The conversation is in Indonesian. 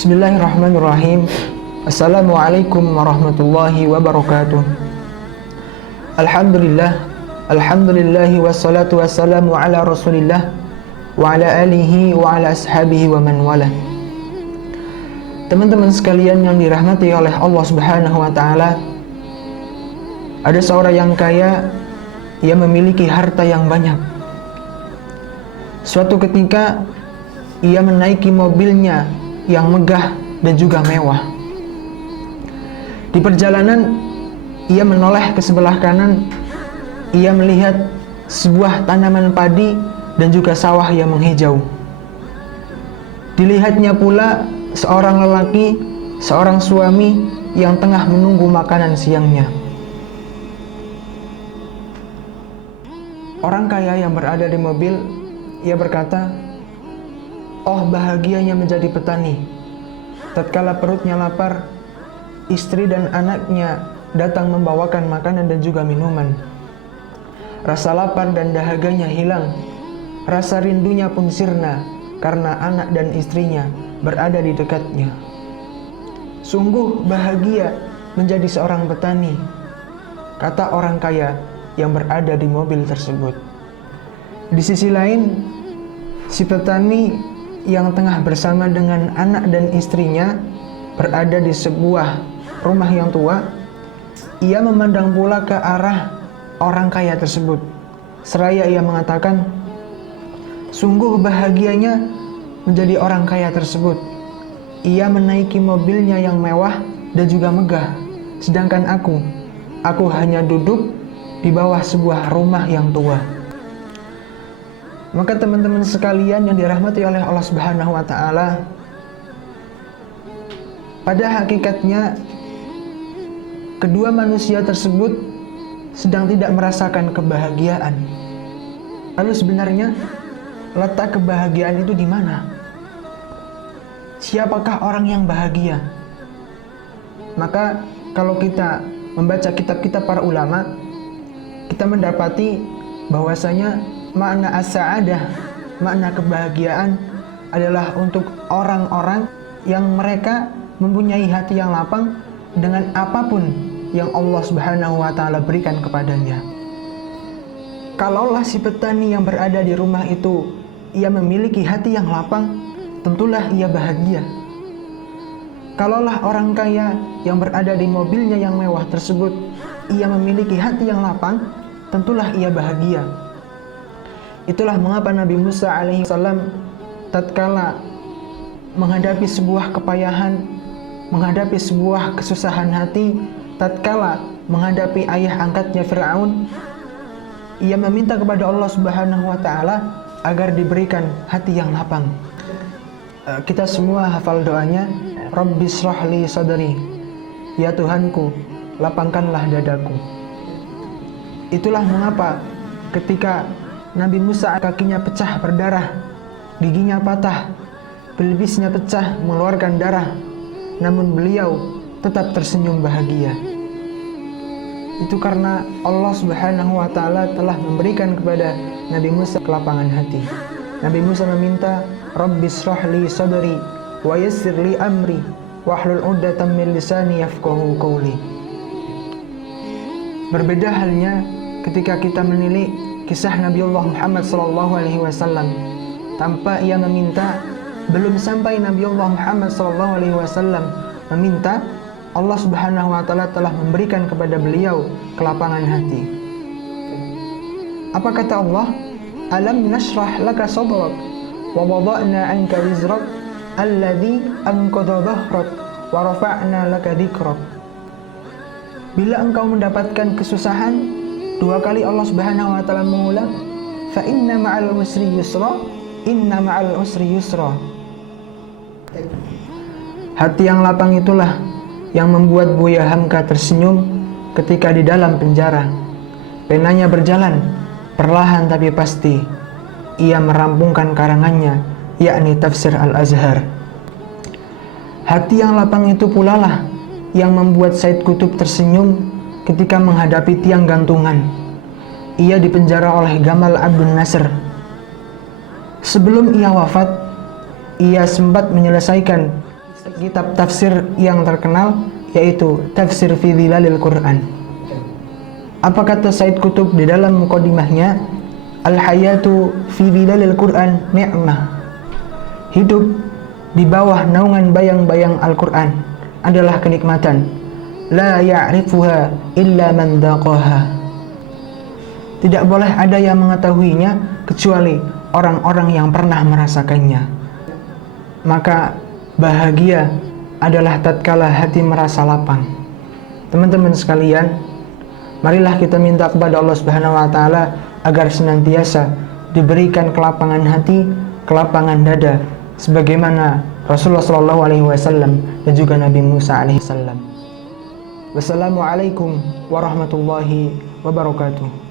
Bismillahirrahmanirrahim. Assalamualaikum warahmatullahi wabarakatuh. Alhamdulillahi wassalatu wassalamu ala rasulillah wa ala alihi wa ala ashabihi wa man wala. Teman-teman sekalian yang dirahmati oleh Allah Subhanahu wa taala, ada seorang yang kaya, ia memiliki harta yang banyak. Suatu ketika ia menaiki mobilnya yang megah dan juga mewah. Di perjalanan ia menoleh ke sebelah kanan, ia melihat sebuah tanaman padi dan juga sawah yang menghijau. Dilihatnya pula seorang lelaki, seorang suami yang tengah menunggu makanan siangnya. Orang kaya yang berada di mobil, ia berkata, "Oh, bahagianya menjadi petani. Tatkala perutnya lapar, istri dan anaknya datang membawakan makanan dan juga minuman. Rasa lapar dan dahaganya hilang, rasa rindunya pun sirna karena anak dan istrinya berada di dekatnya. Sungguh bahagia menjadi seorang petani," kata orang kaya yang berada di mobil tersebut. Di sisi lain, si petani yang tengah bersama dengan anak dan istrinya berada di sebuah rumah yang tua. Ia memandang pula ke arah orang kaya tersebut, seraya ia mengatakan, "Sungguh bahagianya menjadi orang kaya tersebut. Ia menaiki mobilnya yang mewah dan juga megah, sedangkan aku hanya duduk di bawah sebuah rumah yang tua." Maka teman-teman sekalian yang dirahmati oleh Allah Subhanahu wa taala, pada hakikatnya kedua manusia tersebut sedang tidak merasakan kebahagiaan. Lalu sebenarnya letak kebahagiaan itu di mana? Siapakah orang yang bahagia? Maka kalau kita membaca kitab-kitab para ulama, kita mendapati bahwasanya makna as-sa'adah, makna kebahagiaan adalah untuk orang-orang yang mereka mempunyai hati yang lapang dengan apapun yang Allah Subhanahu wa taala berikan kepadanya. Kalaulah si petani yang berada di rumah itu ia memiliki hati yang lapang, tentulah ia bahagia. Kalaulah orang kaya yang berada di mobilnya yang mewah tersebut ia memiliki hati yang lapang, tentulah ia bahagia. Itulah mengapa Nabi Musa alaihi salam tatkala menghadapi sebuah kepayahan, menghadapi sebuah kesusahan hati, tatkala menghadapi ayah angkatnya Fir'aun, ia meminta kepada Allah Subhanahu wa taala agar diberikan hati yang lapang. Kita semua hafal doanya, Rabbis shrahli sadri, ya Tuhanku, lapangkanlah dadaku. Itulah mengapa ketika Nabi Musa kakinya pecah berdarah, giginya patah, pelibisnya pecah mengeluarkan darah, namun beliau tetap tersenyum bahagia. Itu karena Allah Subhanahu wa taala telah memberikan kepada Nabi Musa kelapangan hati. Nabi Musa meminta, Rabbis shrahli sadri wa yassir li amri wahlul 'uqdatam min lisani yafqahu qawli. Berbeda halnya ketika kita menilik kisah Nabiullah Muhammad SAW. Tanpa ia meminta, belum sampai Nabiullah Muhammad SAW meminta, Allah Subhanahu wa taala telah memberikan kepada beliau kelapangan hati. Apa kata Allah? Alam nashrah laka sadrak wa wada'na anka wizrak alladhi anqadha dhahrak wa rafa'na laka dhikrak. Bila engkau mendapatkan kesusahan, dua kali Allah Subhanahu wa taala mengulang, fa inna ma'al usri yusra, inna ma'al usri yusra. Hati yang lapang itulah yang membuat Buya Hamka tersenyum ketika di dalam penjara. Penanya berjalan perlahan tapi pasti. Ia merampungkan karangannya, yakni Tafsir Al-Azhar. Hati yang lapang itu pula lah yang membuat Said Qutb tersenyum ketika menghadapi tiang gantungan. Ia dipenjara oleh Gamal Abdul Nasr. Sebelum ia wafat, ia sempat menyelesaikan kitab tafsir yang terkenal yaitu Tafsir fi Dhilalil Quran. Apa kata Said Qutb di dalam mukadimahnya? Al-hayatu fi dhilalil Quran ni'mah. Hidup di bawah naungan bayang-bayang Al-Quran adalah kenikmatan. La ya'rifuha illa man daqaha. Tidak boleh ada yang mengetahuinya kecuali orang-orang yang pernah merasakannya. Maka bahagia adalah tatkala hati merasa lapang. Teman-teman sekalian, marilah kita minta kepada Allah Subhanahu wa taala agar senantiasa diberikan kelapangan hati, kelapangan dada, sebagaimana Rasulullah Shallallahu Alaihi Wasallam dan juga Nabi Musa Alaihi Wasallam. Wassalamualaikum warahmatullahi wabarakatuh.